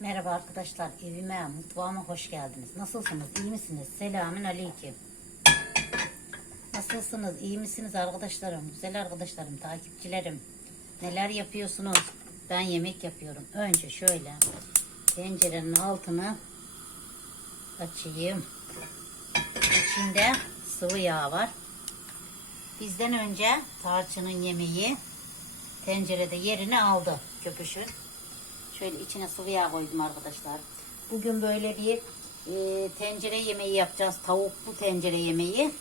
Merhaba arkadaşlar, evime, mutfağıma hoş geldiniz. Nasılsınız, iyi misiniz? Selamün aleyküm. Nasılsınız, iyi misiniz arkadaşlarım, güzel arkadaşlarım, takipçilerim? Neler yapıyorsunuz? Ben yemek yapıyorum. Önce şöyle tencerenin altını açayım. İçinde sıvı yağ var. Bizden önce tarçının yemeği tencerede yerini aldı köpüşün. Şöyle içine sıvı yağ koydum arkadaşlar. Bugün böyle bir e, tencere yemeği yapacağız. Tavuklu tencere yemeği.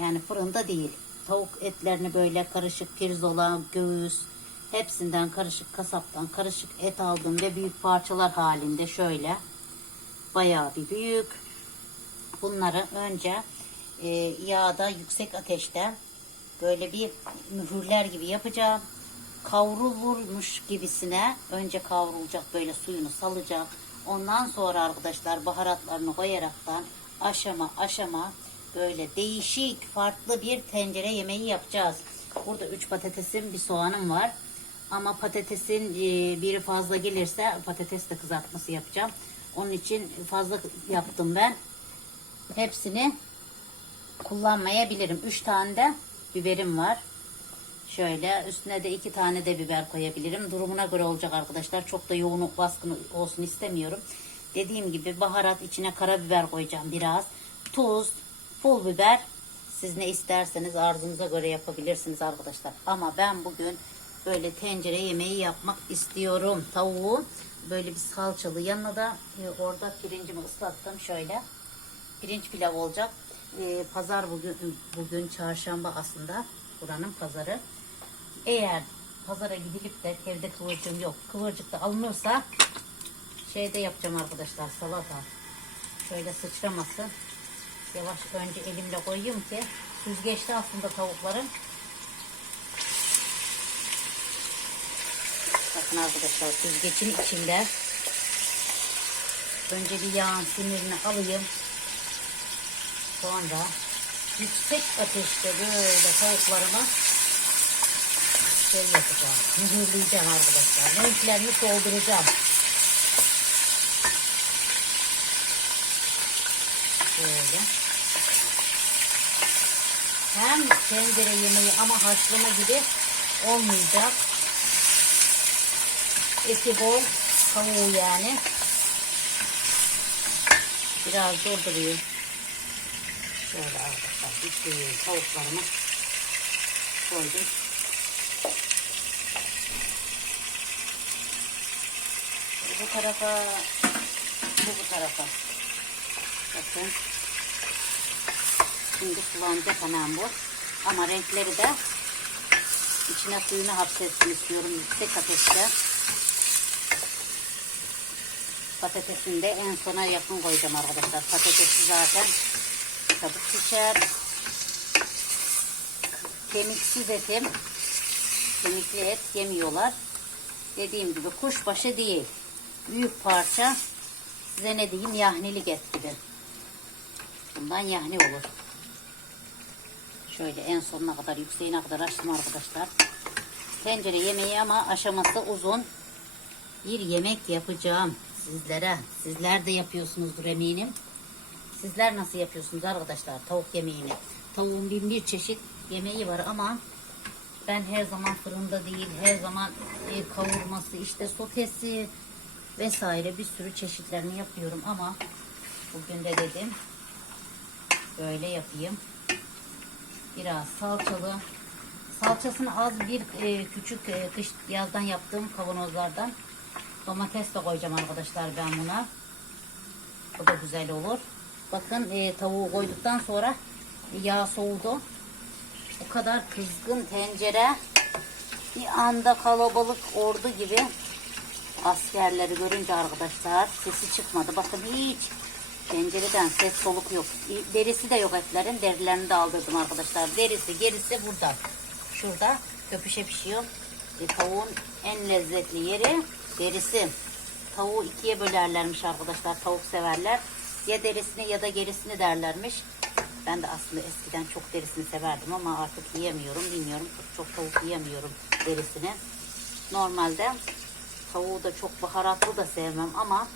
Yani fırında değil. Tavuk etlerini böyle karışık pirzola, göğüs hepsinden karışık kasaptan karışık et aldım ve büyük parçalar halinde şöyle. Bayağı bir büyük. Bunları önce e, yağda yüksek ateşte böyle bir mühürler gibi yapacağım. Kavrulurmuş gibisine önce kavrulacak böyle suyunu salacak. Ondan sonra arkadaşlar baharatlarını koyaraktan aşama aşama böyle değişik farklı bir tencere yemeği yapacağız. Burada 3 patatesim bir soğanım var. Ama patatesin e, biri fazla gelirse patates de kızartması yapacağım. Onun için fazla yaptım ben. Hepsini kullanmayabilirim. 3 tane de biberim var. Şöyle üstüne de iki tane de biber koyabilirim. Durumuna göre olacak arkadaşlar. Çok da yoğun baskın olsun istemiyorum. Dediğim gibi baharat içine karabiber koyacağım biraz. Tuz, pul biber. Siz ne isterseniz arzunuza göre yapabilirsiniz arkadaşlar. Ama ben bugün böyle tencere yemeği yapmak istiyorum. Tavuğu böyle bir salçalı yanına da e, orada pirincimi ıslattım şöyle. Pirinç pilav olacak. E, pazar bugün bugün çarşamba aslında buranın pazarı. Eğer pazara gidilip de evde kıvırcığım yok. Kıvırcık da alınırsa şeyde yapacağım arkadaşlar salata. Şöyle sıçramasın. Yavaş önce elimle koyayım ki süzgeçte aslında tavukların. Bakın arkadaşlar süzgecin içinde önce bir yağın sinirini alayım. Sonra yüksek ateşte böyle tavuklarımı şey yapacağım. Mühürleyeceğim arkadaşlar. Renklerini solduracağım. Böyle. Hem tencere yemeği ama haşlama gibi olmayacak. Eti bol, tavuğu yani. Biraz durduruyorum. Şöyle arkadaşlar bitireyim tavuklarımı koydum. Bu tarafa, bu bu tarafa. Bakın. Şimdi sulanacak hemen bu. Ama renkleri de içine suyunu hapsetsin istiyorum yüksek ateşte. Patatesini de en sona yakın koyacağım arkadaşlar. Patatesi zaten çabuk pişer. Kemiksiz etim. Kemikli et yemiyorlar. Dediğim gibi kuşbaşı değil. Büyük parça. Size ne diyeyim yahnilik et gibi. Bundan yahni olur. Şöyle en sonuna kadar yükseğine kadar açtım arkadaşlar. Tencere yemeği ama aşaması uzun. Bir yemek yapacağım sizlere. Sizler de yapıyorsunuzdur eminim. Sizler nasıl yapıyorsunuz arkadaşlar tavuk yemeğini? Tavuğun bin bir çeşit yemeği var ama ben her zaman fırında değil, her zaman e, kavurması, işte sotesi vesaire bir sürü çeşitlerini yapıyorum ama bugün de dedim böyle yapayım. Biraz salçalı. Salçasını az bir e, küçük e, kış yazdan yaptığım kavanozlardan domates de koyacağım arkadaşlar ben buna. O da güzel olur. Bakın e, tavuğu koyduktan sonra yağ soğudu. O kadar kızgın tencere bir anda kalabalık ordu gibi askerleri görünce arkadaşlar sesi çıkmadı. Bakın hiç tencereden ses soluk yok. Derisi de yok etlerin. Derilerini de aldırdım arkadaşlar. Derisi gerisi burada. Şurada köpüşe pişiyor. E, tavuğun en lezzetli yeri derisi. Tavuğu ikiye bölerlermiş arkadaşlar. Tavuk severler. Ya derisini ya da gerisini derlermiş. Ben de aslında eskiden çok derisini severdim ama artık yiyemiyorum. Bilmiyorum. Çok tavuk yiyemiyorum derisini. Normalde Tavuğu da çok baharatlı da sevmem ama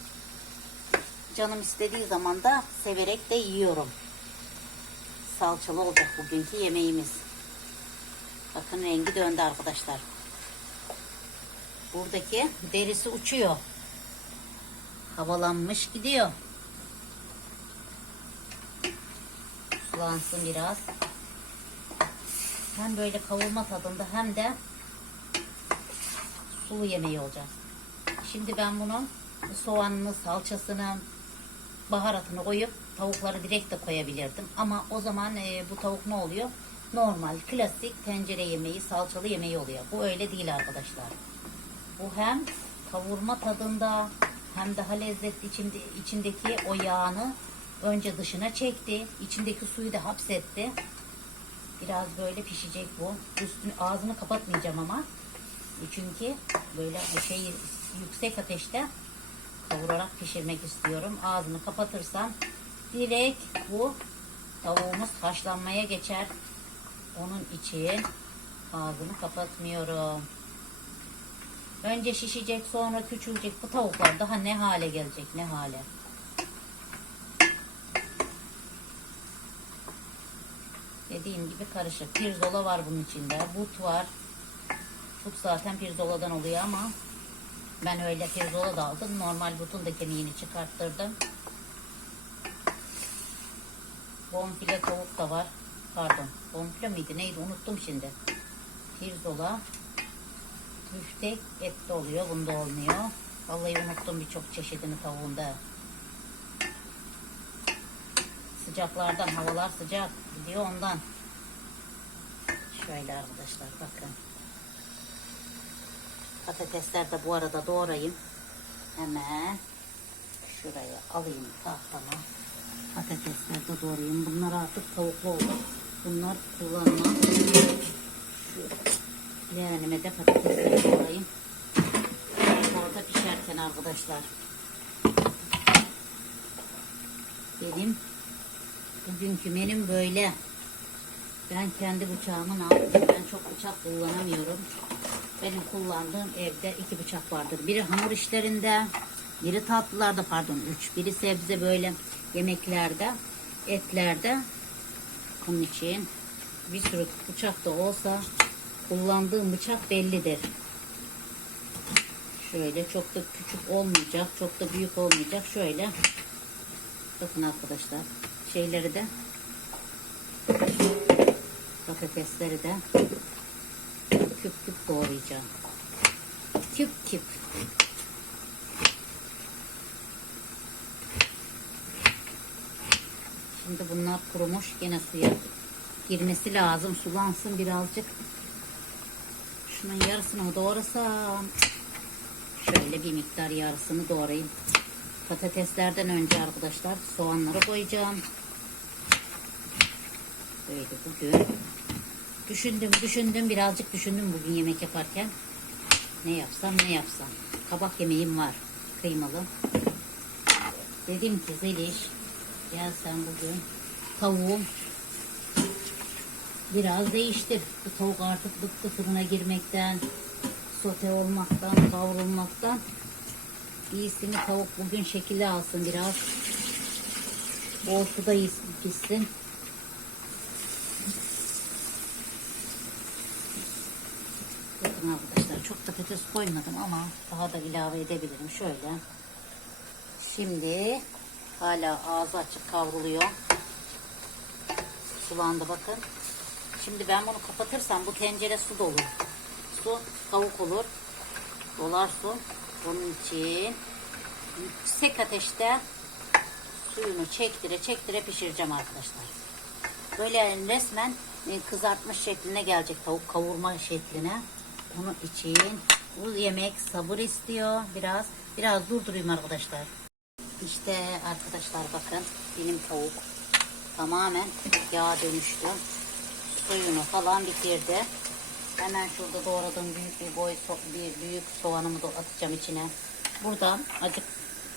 canım istediği zaman da severek de yiyorum. Salçalı olacak bugünkü yemeğimiz. Bakın rengi döndü arkadaşlar. Buradaki derisi uçuyor. Havalanmış gidiyor. Sulansın biraz. Hem böyle kavurma tadında hem de sulu yemeği olacak. Şimdi ben bunun soğanını, salçasını, baharatını koyup tavukları direkt de koyabilirdim. Ama o zaman e, bu tavuk ne oluyor? Normal, klasik tencere yemeği, salçalı yemeği oluyor. Bu öyle değil arkadaşlar. Bu hem kavurma tadında hem daha lezzetli içinde, içindeki o yağını önce dışına çekti. içindeki suyu da hapsetti. Biraz böyle pişecek bu. Üstünü ağzını kapatmayacağım ama. Çünkü böyle şey yüksek ateşte kavurarak pişirmek istiyorum. Ağzını kapatırsam direkt bu tavuğumuz haşlanmaya geçer. Onun için ağzını kapatmıyorum. Önce şişecek sonra küçülecek bu tavuklar daha ne hale gelecek ne hale. Dediğim gibi karışık. Pirzola var bunun içinde. But var. But zaten pirzoladan oluyor ama ben öyle pirzola da aldım. Normal butun da kemiğini çıkarttırdım. Bonfile tavuk da var. Pardon. Bonfile miydi? Neydi? Unuttum şimdi. Pirzola. Müftek etli oluyor. Bunda olmuyor. Vallahi unuttum birçok çeşidini tavuğunda. Sıcaklardan havalar sıcak gidiyor ondan. Şöyle arkadaşlar bakın. Patatesler de bu arada doğrayayım. Hemen şuraya alayım tahtama. Patatesler de doğrayayım. Bunlar artık tavuklu oldu. Bunlar kullanmam. Şu leğenime de patatesleri doğrayayım. Orada pişerken arkadaşlar. Benim bugünkü menüm böyle. Ben kendi bıçağımı ne yaptım? Ben çok bıçak kullanamıyorum. Benim kullandığım evde iki bıçak vardır. Biri hamur işlerinde, biri tatlılarda pardon üç. Biri sebze böyle yemeklerde, etlerde. Bunun için bir sürü bıçak da olsa kullandığım bıçak bellidir. Şöyle çok da küçük olmayacak, çok da büyük olmayacak. Şöyle bakın arkadaşlar şeyleri de patatesleri de küp küp doğrayacağım. Küp küp. Şimdi bunlar kurumuş. Gene suya girmesi lazım. Sulansın birazcık. Şunun yarısını doğrasam. Şöyle bir miktar yarısını doğrayayım. Patateslerden önce arkadaşlar soğanları koyacağım. Böyle bugün Düşündüm, düşündüm, birazcık düşündüm bugün yemek yaparken. Ne yapsam, ne yapsam. Kabak yemeğim var, kıymalı. Dedim ki Zeliş, gel sen bugün tavuğum biraz değiştir. Bu tavuk artık bıktı fırına girmekten, sote olmaktan, kavrulmaktan. İyisini tavuk bugün şekilli alsın biraz. Bol suda pişsin. Bakın arkadaşlar çok patates koymadım ama daha da ilave edebilirim. Şöyle. Şimdi hala ağzı açık kavruluyor. Sulandı bakın. Şimdi ben bunu kapatırsam bu tencere su dolu. Su tavuk olur. Dolar su. Bunun için yüksek ateşte suyunu çektire çektire pişireceğim arkadaşlar. Böyle resmen e, kızartmış şekline gelecek tavuk kavurma şekline. Onun için bu yemek sabır istiyor biraz. Biraz durdurayım arkadaşlar. İşte arkadaşlar bakın benim tavuk tamamen yağ dönüştü. Suyunu falan bitirdi. Hemen şurada doğradığım büyük bir boy so bir büyük soğanımı da atacağım içine. Burada acı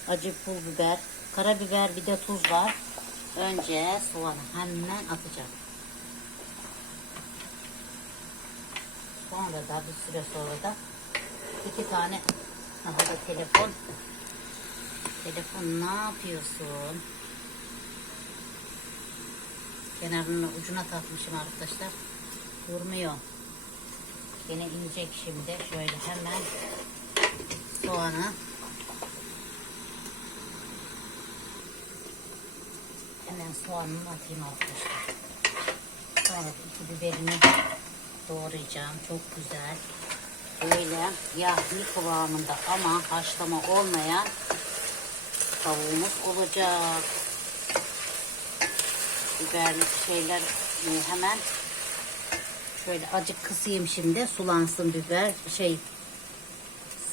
acı pul biber, karabiber bir de tuz var. Önce soğanı hemen atacağım. Sonra da bir süre sonra da iki tane Aha da telefon. Telefon ne yapıyorsun? Kenarının ucuna takmışım arkadaşlar. Durmuyor. Yine inecek şimdi. Şöyle hemen soğanı hemen soğanını atayım arkadaşlar. Sonra iki biberini doğrayacağım. Çok güzel. Böyle yahni kıvamında ama haşlama olmayan tavuğumuz olacak. Biberli şeyler e, hemen şöyle acık kısayım şimdi. Sulansın biber şey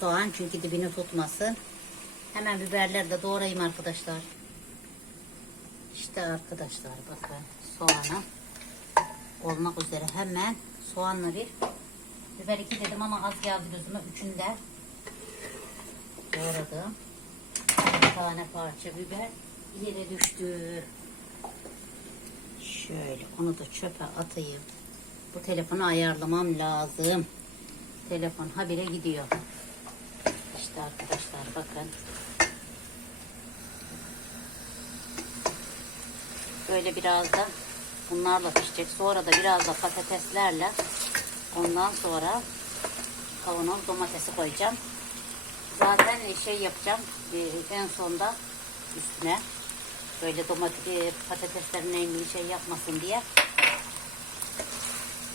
soğan çünkü dibini tutmasın. Hemen biberleri de doğrayayım arkadaşlar. İşte arkadaşlar bakın soğanı olmak üzere hemen soğanla bir biber iki dedim ama az geldi gözüme üçünde doğradım. Bir tane parça biber yere düştü. Şöyle onu da çöpe atayım. Bu telefonu ayarlamam lazım. Telefon habire gidiyor. İşte arkadaşlar bakın. Böyle biraz da bunlarla pişecek. Sonra da biraz da patateslerle ondan sonra kavanoz domatesi koyacağım. Zaten şey yapacağım e, en sonda üstüne böyle domates patateslerin nemli şey yapmasın diye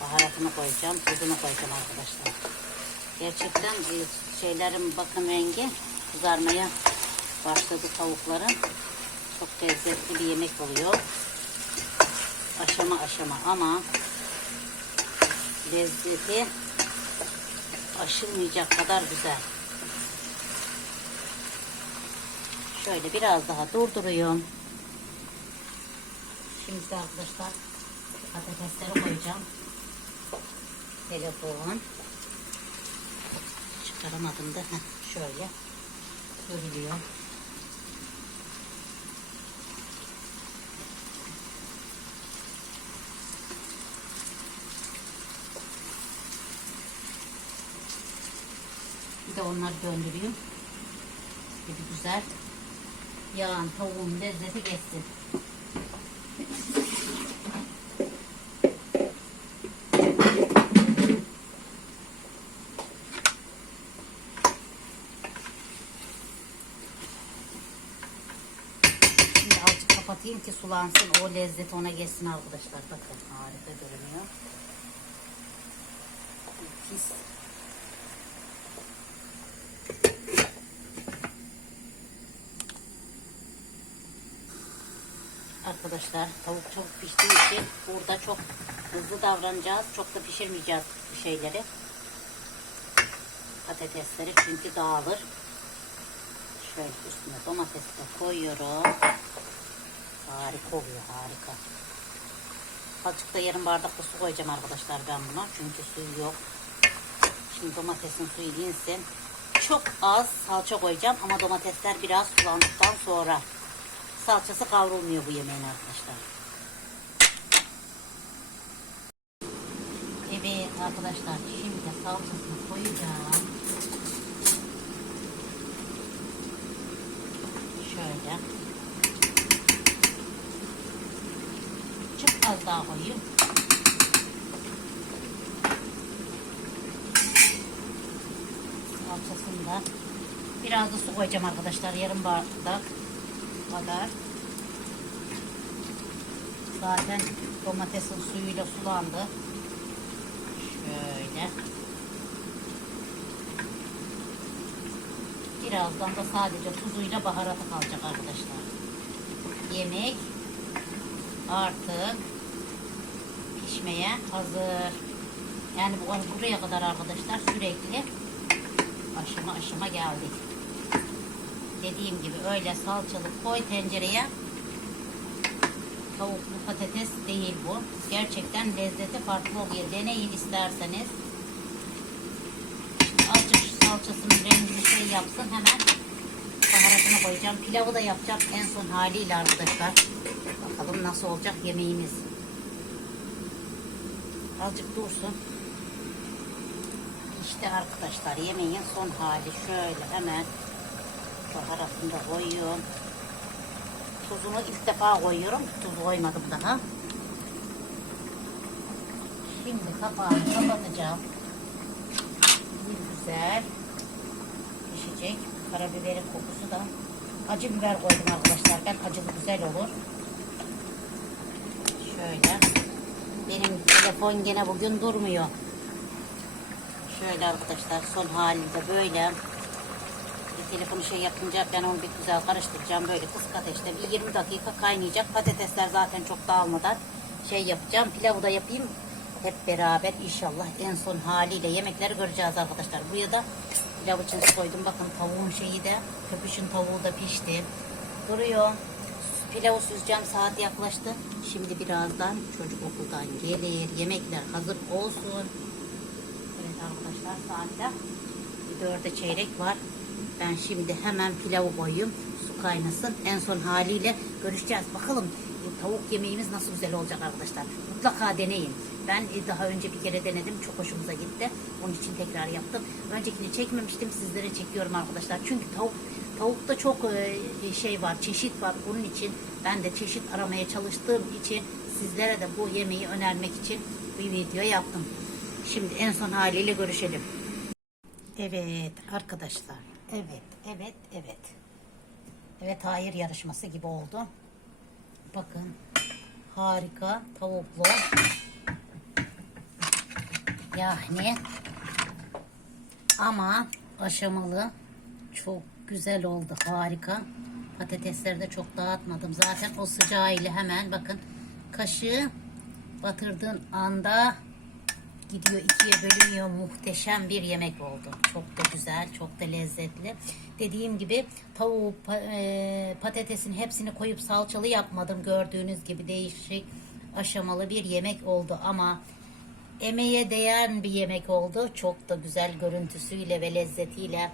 baharatını koyacağım, tuzunu koyacağım arkadaşlar. Gerçekten e, şeylerin bakın rengi kızarmaya başladı tavukların. Çok lezzetli bir yemek oluyor. Aşama aşama ama lezzeti aşılmayacak kadar güzel. Şöyle biraz daha durduruyorum. Şimdi arkadaşlar patatesleri koyacağım. Telefon. Çıkaramadım da. Heh, şöyle görülüyor. De onları döndürüyorum. Bir güzel yağın tavuğun lezzeti geçsin. Kapatayım ki sulansın. O lezzet ona geçsin arkadaşlar. Bakın harika görünüyor. Pis. Arkadaşlar tavuk çok piştiği için burada çok hızlı davranacağız. Çok da pişirmeyeceğiz şeyleri. Patatesleri çünkü dağılır. Şöyle üstüne domatesi de koyuyorum. Harika oluyor harika. Azıcık da yarım bardak da su koyacağım arkadaşlar ben buna. Çünkü suyu yok. Şimdi domatesin suyu insin. Çok az salça koyacağım ama domatesler biraz sulandıktan sonra salçası kavrulmuyor bu yemeğin arkadaşlar. Evet arkadaşlar şimdi salçasını koyacağım. Şöyle. Çok az daha koyayım. Salçasını da biraz da su koyacağım arkadaşlar. Yarım bardak kadar. Zaten domatesin suyuyla sulandı. Şöyle. Birazdan da sadece tuzuyla baharatı kalacak arkadaşlar. Yemek artık pişmeye hazır. Yani bu buraya kadar arkadaşlar sürekli aşama aşama geldik. Dediğim gibi öyle salçalı koy tencereye. Tavuklu patates değil bu. Gerçekten lezzeti farklı oluyor. Deneyin isterseniz. Azıcık salçasının rengini şey yapsın hemen baharatını koyacağım. Pilavı da yapacağım en son haliyle arkadaşlar. Bakalım nasıl olacak yemeğimiz. Azıcık dursun. İşte arkadaşlar yemeğin son hali şöyle hemen baharatını da koyuyorum. Tuzunu ilk defa koyuyorum. Tuz koymadım daha. Şimdi kapağını kapatacağım. Bir güzel pişecek. Karabiberin kokusu da acı biber koydum arkadaşlar. Ben acılı güzel olur. Şöyle. Benim telefon gene bugün durmuyor. Şöyle arkadaşlar son halinde böyle. Telefonu şey yapınca ben onu bir güzel karıştıracağım. Böyle kısık ateşte bir 20 dakika kaynayacak. Patatesler zaten çok dağılmadan şey yapacağım. Pilavı da yapayım. Hep beraber inşallah en son haliyle yemekleri göreceğiz arkadaşlar. Buraya da pilav için koydum. Bakın tavuğun şeyi de köpüşün tavuğu da pişti. Duruyor. Pilavı süzeceğim saat yaklaştı. Şimdi birazdan çocuk okuldan gelir. Yemekler hazır olsun. Evet arkadaşlar saatte dörde çeyrek var. Ben şimdi hemen pilavı koyayım. Su kaynasın. En son haliyle görüşeceğiz. Bakalım e, tavuk yemeğimiz nasıl güzel olacak arkadaşlar. Mutlaka deneyin. Ben e, daha önce bir kere denedim. Çok hoşumuza gitti. Onun için tekrar yaptım. Öncekini çekmemiştim. Sizlere çekiyorum arkadaşlar. Çünkü tavuk tavukta çok e, şey var. Çeşit var. Bunun için ben de çeşit aramaya çalıştığım için sizlere de bu yemeği önermek için bir video yaptım. Şimdi en son haliyle görüşelim. Evet arkadaşlar. Evet, evet, evet. Evet hayır yarışması gibi oldu. Bakın harika tavuklu. Yani ama aşamalı çok güzel oldu harika. Patatesleri de çok dağıtmadım. Zaten o sıcağıyla hemen bakın kaşığı batırdığın anda gidiyor ikiye bölünüyor. Muhteşem bir yemek oldu. Çok da güzel, çok da lezzetli. Dediğim gibi tavuğu, e, patatesin hepsini koyup salçalı yapmadım. Gördüğünüz gibi değişik aşamalı bir yemek oldu ama emeğe değen bir yemek oldu. Çok da güzel görüntüsüyle ve lezzetiyle.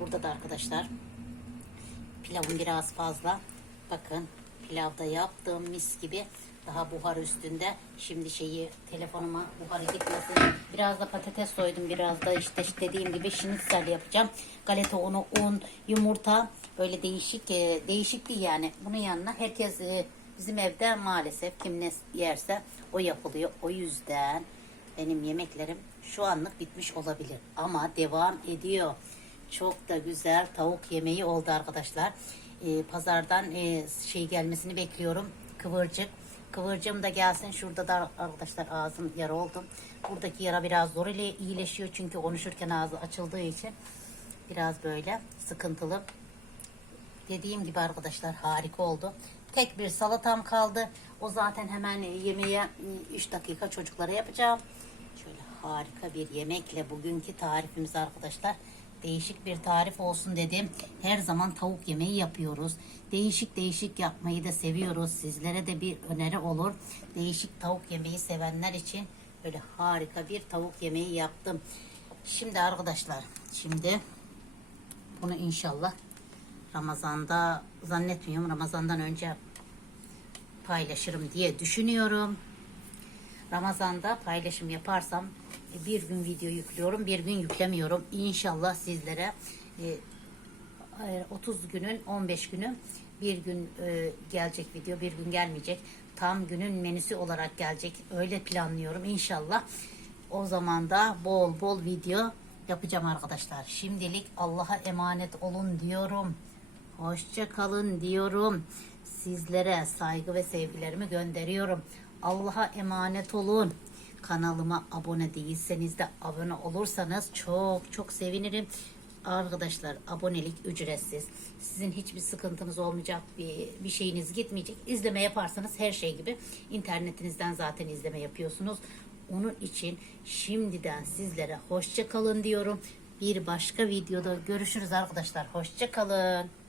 Burada da arkadaşlar pilavım biraz fazla. Bakın pilavda yaptığım mis gibi daha buhar üstünde. Şimdi şeyi telefonuma buharı gitmesin. Biraz da patates soydum. Biraz da işte dediğim gibi şinitsel yapacağım. Galeta unu, un, yumurta böyle değişik e, değişik değil yani. Bunun yanına herkes e, bizim evde maalesef kim ne yerse o yapılıyor. O yüzden benim yemeklerim şu anlık bitmiş olabilir. Ama devam ediyor. Çok da güzel tavuk yemeği oldu arkadaşlar. Ee, pazardan e, şey gelmesini bekliyorum. Kıvırcık. Kıvırcığım da gelsin. Şurada da arkadaşlar ağzım yara oldu. Buradaki yara biraz zor ile iyileşiyor. Çünkü konuşurken ağzı açıldığı için biraz böyle sıkıntılı. Dediğim gibi arkadaşlar harika oldu. Tek bir salatam kaldı. O zaten hemen yemeğe 3 dakika çocuklara yapacağım. Şöyle harika bir yemekle bugünkü tarifimiz arkadaşlar. Değişik bir tarif olsun dedim. Her zaman tavuk yemeği yapıyoruz. Değişik değişik yapmayı da seviyoruz. Sizlere de bir öneri olur. Değişik tavuk yemeği sevenler için böyle harika bir tavuk yemeği yaptım. Şimdi arkadaşlar şimdi bunu inşallah Ramazan'da zannetmiyorum Ramazan'dan önce paylaşırım diye düşünüyorum. Ramazan'da paylaşım yaparsam bir gün video yüklüyorum, bir gün yüklemiyorum. İnşallah sizlere e, e, 30 günün 15 günü bir gün e, gelecek video, bir gün gelmeyecek. Tam günün menüsü olarak gelecek. Öyle planlıyorum inşallah. O zaman da bol bol video yapacağım arkadaşlar. Şimdilik Allah'a emanet olun diyorum. Hoşça kalın diyorum. Sizlere saygı ve sevgilerimi gönderiyorum. Allah'a emanet olun. Kanalıma abone değilseniz de abone olursanız çok çok sevinirim. Arkadaşlar abonelik ücretsiz. Sizin hiçbir sıkıntınız olmayacak, bir, bir şeyiniz gitmeyecek. İzleme yaparsanız her şey gibi internetinizden zaten izleme yapıyorsunuz. Onun için şimdiden sizlere hoşça kalın diyorum. Bir başka videoda görüşürüz arkadaşlar. Hoşça kalın.